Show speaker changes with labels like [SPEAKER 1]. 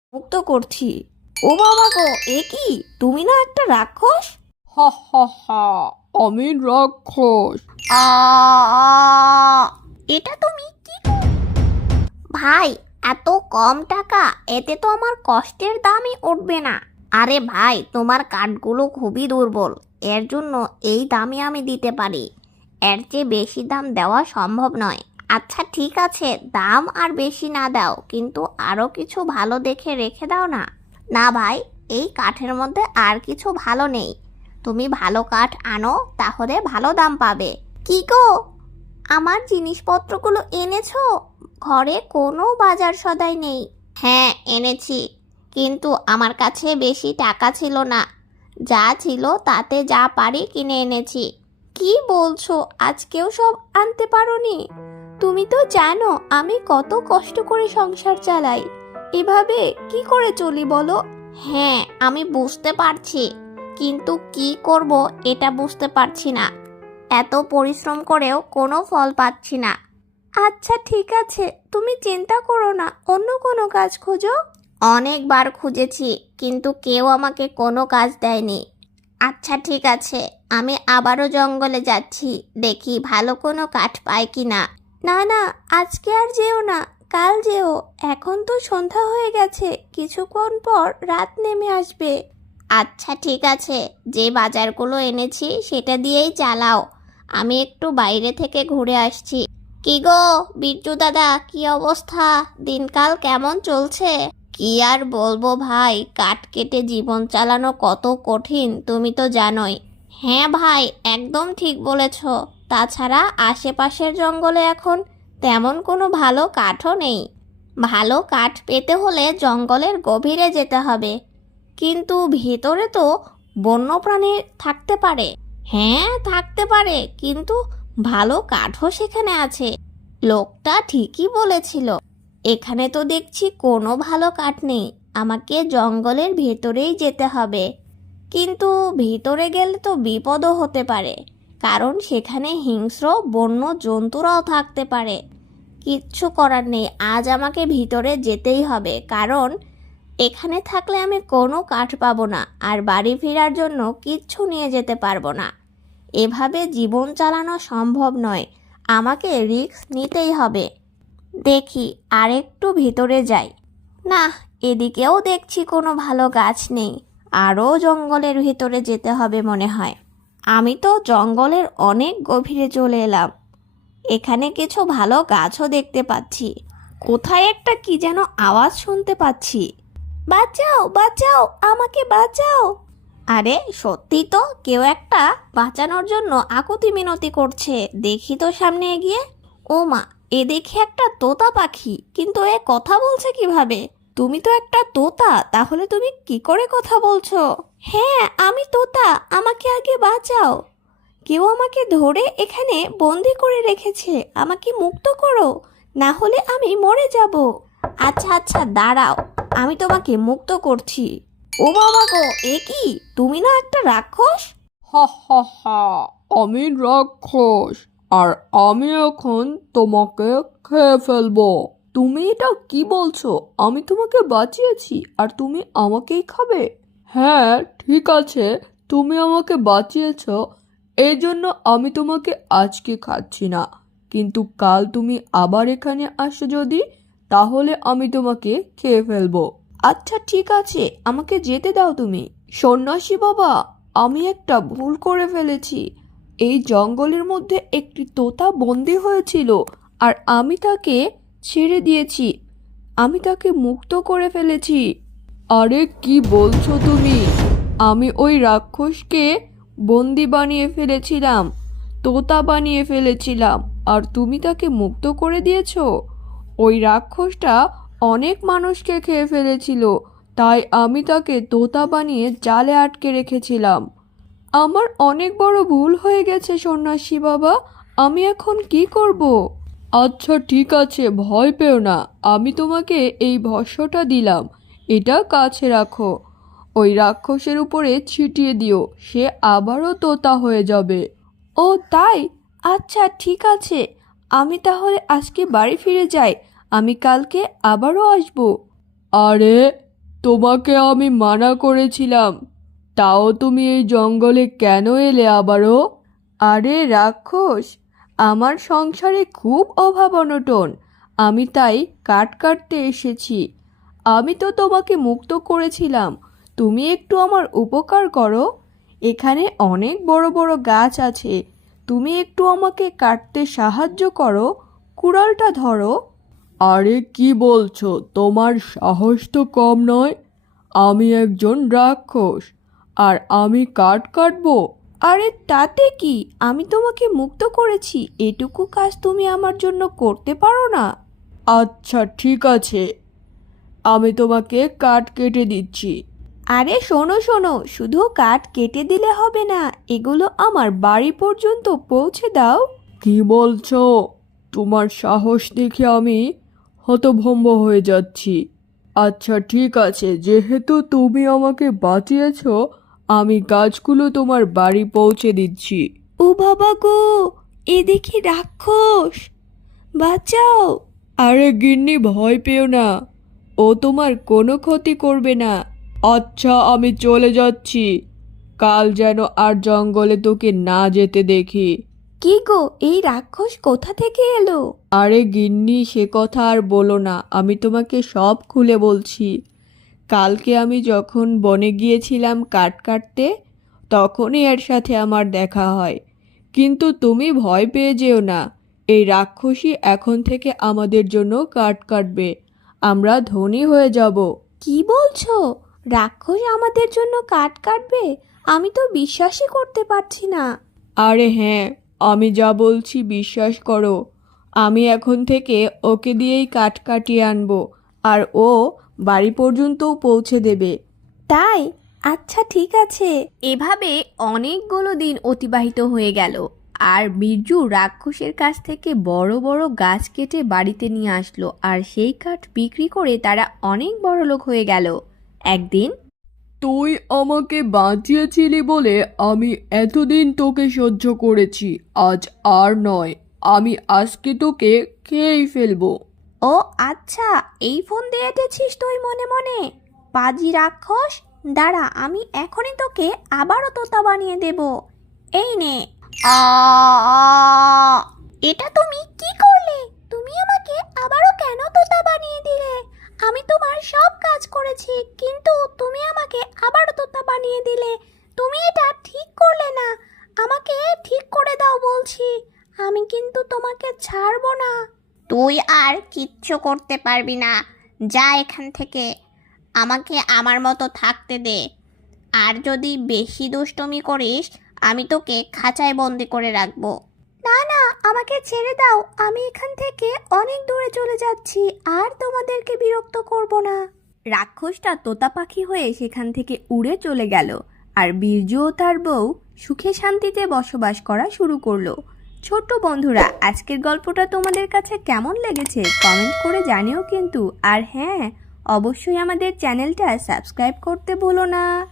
[SPEAKER 1] মুক্ত করছি। ও বাবা গো, এ কি? তুমি না একটা রাক্ষস?
[SPEAKER 2] হা হা হা, আমি রাক্ষস।
[SPEAKER 1] আ এটা তুমি কি ভাই? এত কম টাকা, এতে তো আমার কষ্টের দামই উঠবে না। আরে ভাই, তোমার কাঠগুলো খুবই দুর্বল, এর জন্য এই দামই আমি দিতে পারি। এর চেয়ে বেশি দাম দেওয়া সম্ভব নয়। আচ্ছা ঠিক আছে, দাম আর বেশি না দাও, কিন্তু আরো কিছু ভালো দেখে রেখে দাও না। না ভাই, এই কাঠের মধ্যে আর কিছু ভালো নেই। তুমি ভালো কাঠ আনো, তাহলে ভালো দাম পাবে। কি গো, আমার জিনিসপত্রগুলো এনেছো? ঘরে কোনো বাজার সদাই নেই। হ্যাঁ এনেছি, কিন্তু আমার কাছে বেশি টাকা ছিল না। যা ছিল তাতে যা পারি কিনে এনেছি। কি বলছো, আজকেও সব আনতে পারোনি? তুমি তো জানো আমি কত কষ্ট করে সংসার চালাই। এভাবে কি করে চলি বলো? হ্যাঁ আমি বুঝতে পারছি, কিন্তু কি করব এটা বুঝতে পারছি না। এত পরিশ্রম করেও কোনো ফল পাচ্ছি না। আচ্ছা ঠিক আছে, তুমি চিন্তা করো না, অন্য কোনো কাজ খোঁজো। অনেকবার খুঁজেছি, কিন্তু কেউ আমাকে কোনো কাজ দেয়নি। আচ্ছা ঠিক আছে, আমি আবারও জঙ্গলে যাচ্ছি, দেখি ভালো কোনো কাঠ পাই কি না। না না, আজকে আর যেও না, কাল যেও। এখন তো সন্ধ্যা হয়ে গেছে, কিছুক্ষণ পর রাত নেমে আসবে। আচ্ছা ঠিক আছে, যে বাজারগুলো এনেছি সেটা দিয়েই চালাও। আমি একটু বাইরে থেকে ঘুরে আসছি। কি গো বিরজু দাদা, কি অবস্থা? দিনকাল কেমন চলছে? কি আর বলবো ভাই, কাঠ কেটে জীবন চালানো কত কঠিন তুমি তো জানোই। হ্যাঁ ভাই, একদম ঠিক বলেছ। তাছাড়া আশেপাশের জঙ্গলে এখন তেমন কোনো ভালো কাঠও নেই। ভালো কাঠ পেতে হলে জঙ্গলের গভীরে যেতে হবে। কিন্তু ভিতরে তো বন্যপ্রাণী থাকতে পারে। হ্যাঁ থাকতে পারে, কিন্তু ভালো কাঠও সেখানে আছে। লোকটা ঠিকই বলেছিল। এখানে তো দেখছি কোনো ভালো কাঠ নেই, আমাকে জঙ্গলের ভেতরেই যেতে হবে। কিন্তু ভিতরে গেলে তো বিপদও হতে পারে, কারণ সেখানে হিংস্র বন্য জন্তুরাও থাকতে পারে। কিচ্ছু করার নেই, আজ আমাকে ভিতরে যেতেই হবে, কারণ এখানে থাকলে আমি কোনো কাঠ পাবো না, আর বাড়ি ফেরার জন্য কিচ্ছু নিয়ে যেতে পারবো না। এভাবে জীবন চালানো সম্ভব নয়, আমাকে রিস্ক নিতেই হবে। দেখি আর একটু ভিতরে যাই। না, এদিকেও দেখছি কোনো ভালো গাছ নেই, আরও জঙ্গলের ভিতরে যেতে হবে মনে হয়। আমি তো জঙ্গলের অনেক গভীরে চলে এলাম, এখানে কিছু ভালো গাছও দেখতে পাচ্ছি। কোথায় একটা কি যেন আওয়াজ শুনতে পাচ্ছি। বাঁচাও বাঁচাও, আমাকে বাঁচাও! আরে সত্যি তো, কেউ একটা বাঁচানোর জন্য আকুতি মিনতি করছে। দেখি তো সামনে এগিয়ে। ও মা, এ দেখি একটা তোতা পাখি, কিন্তু এ কথা বলছে কিভাবে? তুমি তো একটা তোতা, তাহলে তুমি কি করে কথা বলছো? হ্যাঁ আমি তোতা, আমাকে আগে বাঁচাও। কেউ আমাকে ধরে এখানে বন্দি করে রেখেছে, আমাকে মুক্ত করো, না হলে আমি মরে যাব। আচ্ছা আচ্ছা দাঁড়াও, আমি তোমাকে মুক্ত করছি। ও বাবা গো, এ কি? তুমি না একটা রাক্ষস?
[SPEAKER 2] হা হা হা, আমি রাক্ষস, আর আমি এখন তোমাকে খেয়ে ফেলবো। তুমি এটা কি বলছো? আমি তোমাকে বাঁচিয়েছি আর তুমি আমাকেই খাবে? হ্যাঁ ঠিক আছে, তুমি আমাকে বাঁচিয়েছো, এই জন্য আমি তোমাকে আজকে খাচ্ছি না, কিন্তু কাল তুমি আবার এখানে আসো যদি, তাহলে আমি তোমাকে খেয়ে ফেলবো। আচ্ছা ঠিক আছে, আমাকে যেতে দাও তুমি। সন্ন্যাসী বাবা, আমি একটা ভুল করে ফেলেছি। এই জঙ্গলের মধ্যে একটি তোতা বন্দি হয়েছিল, আর আমি তাকে ছেড়ে দিয়েছি, আমি তাকে মুক্ত করে ফেলেছি। আরে কি বলছো তুমি? আমি ওই রাক্ষসকে বন্দি বানিয়ে ফেলেছিলাম, তোতা বানিয়ে ফেলেছিলাম, আর তুমি তাকে মুক্ত করে দিয়েছো? ওই রাক্ষসটা অনেক মানুষকে খেয়ে ফেলেছিল, তাই আমি তাকে তোতা বানিয়ে জালে আটকে রেখেছিলাম। আমার অনেক বড় ভুল হয়ে গেছে সন্ন্যাসী বাবা, আমি এখন কি করব? আচ্ছা ঠিক আছে, ভয় পেও না, আমি তোমাকে এই ভস্মটা দিলাম, এটা কাছে রাখো, ওই রাক্ষসের উপরে ছিটিয়ে দিও, সে আবারও তোতা হয়ে যাবে। ও তাই? আচ্ছা ঠিক আছে, আমি তাহলে আজকে বাড়ি ফিরে যাই, আমি কালকে আবারও আসবো। আরে তোমাকে আমি মানা করেছিলাম, তাও তুমি এই জঙ্গলে কেন এলে আবারও? আরে রাক্ষস, আমার সংসারে খুব অভাব অনটন, আমি তাই কাঠ কাটতে এসেছি। আমি তো তোমাকে মুক্ত করেছিলাম, তুমি একটু আমার উপকার করো। এখানে অনেক বড় বড় গাছ আছে, তুমি একটু আমাকে কাটতে সাহায্য করো, কুড়ালটা ধরো। আরে কি বলছো, তোমার সাহস তো কম নয়। আমি একজন রাক্ষস, আর আমি কাঠ কাটবো? আরে তাতে কি, আমি তোমাকে মুক্ত করেছি, এটুকু কাজ তুমি আমার জন্য করতে পারো না? আচ্ছা ঠিক আছে, আমি তোমাকে কাঠ কেটে দিচ্ছি। আরে শোনো শোনো, শুধু কাঠ কেটে দিলে হবে না, এগুলো আমার বাড়ি পর্যন্ত পৌঁছে দাও। কি বলছো? তোমার সাহস দেখে আমি হতভম্ব হয়ে যাচ্ছি। আচ্ছা ঠিক আছে, যেহেতু তুমি আমাকে বাঁচিয়েছো, আমি গাছগুলো তোমার বাড়ি পৌঁছে দিচ্ছি। ও বাবা গো, এ দেখি রাক্ষস, বাঁচাও। আরে গিন্নি, ভয় পেও না, ও তোমার কোনো ক্ষতি করবে না। আচ্ছা আমি চলে যাচ্ছি, কাল যেন আর জঙ্গলে তোকে না যেতে দেখি। কি গো, এই রাক্ষস কোথা থেকে এলো? আরে গিন্নি, সে কথা আর বলো না, আমি তোমাকে সব খুলে বলছি। কালকে আমি যখন বনে গিয়েছিলাম কাঠ কাটতে, তখনই এর সাথে আমার দেখা হয়। কিন্তু তুমি ভয় পেয়ে যেও না, এই রাক্ষসী এখন থেকে আমাদের জন্য কাঠ কাটবে, আমরা ধনী হয়ে যাব। কি বলছো, রাক্ষস আমাদের জন্য কাঠ কাটবে? আমি তো বিশ্বাসই করতে পারছি না। আরে হ্যাঁ, আমি যা বলছি বিশ্বাস করো। আমি এখন থেকে ওকে দিয়েই কাঠ কাটিয়ে আনবো, আর ও বাড়ি পর্যন্তও পৌঁছে দেবে। তাই? আচ্ছা ঠিক আছে।
[SPEAKER 1] এভাবে অনেকগুলো দিন অতিবাহিত হয়ে গেল, আর বিরজু রাক্ষসের কাছ থেকে বড় বড় গাছ কেটে বাড়িতে নিয়ে আসলো, আর সেই কাঠ বিক্রি করে তারা অনেক বড় লোক হয়ে গেল। একদিন
[SPEAKER 2] তুই আমাকে বাঁচিয়েছিলি বলে আমি এতদিন তোকে সহ্য করেছি, আজ আর নয়, আমি আজকে তোকে খেয়েই ফেলবো।
[SPEAKER 1] ও আচ্ছা, এই ফোন দিয়ে এঁটেছিস তুই মনে মনে, পাজি রাক্ষস, দাঁড়া, আমি এখনই তোকে আবারও তোতা বানিয়ে দেব। এই নে। আ আ! এটা তুমি কি করলে? তুমি আমাকে আবারও কেন তোতা বানিয়ে দিলে? আমি তোমার সব কাজ করেছি, কিন্তু তুমি আমাকে আবারও তোতা বানিয়ে দিলে। তুমি এটা ঠিক করলে না, আমাকে ঠিক করে দাও বলছি, আমি কিন্তু তোমাকে ছাড়বো না। তুই আর কিচ্ছু করতে পারবি না, যা এখান থেকে, আমাকে আমার মতো থাকতে দে। আর যদি বেশি দুষ্টুমি করিস, আমি তোকে খাঁচায় বন্দি করে রাখবো। না না, আমাকে ছেড়ে দাও, আমি এখান থেকে অনেক দূরে চলে যাচ্ছি, আর তোমাদেরকে বিরক্ত করব না। রাক্ষসটা তোতা পাখি হয়ে সেখান থেকে উড়ে চলে গেল, আর বীরজু ও তার বউ সুখে শান্তিতে বসবাস করা শুরু করলো। ছোট্ট বন্ধুরা, আজকের গল্পটা তোমাদের কাছে কেমন লেগেছে কমেন্ট করে জানিও কিন্তু। আর হ্যাঁ, অবশ্যই আমাদের চ্যানেলটা সাবস্ক্রাইব করতে ভুলো না।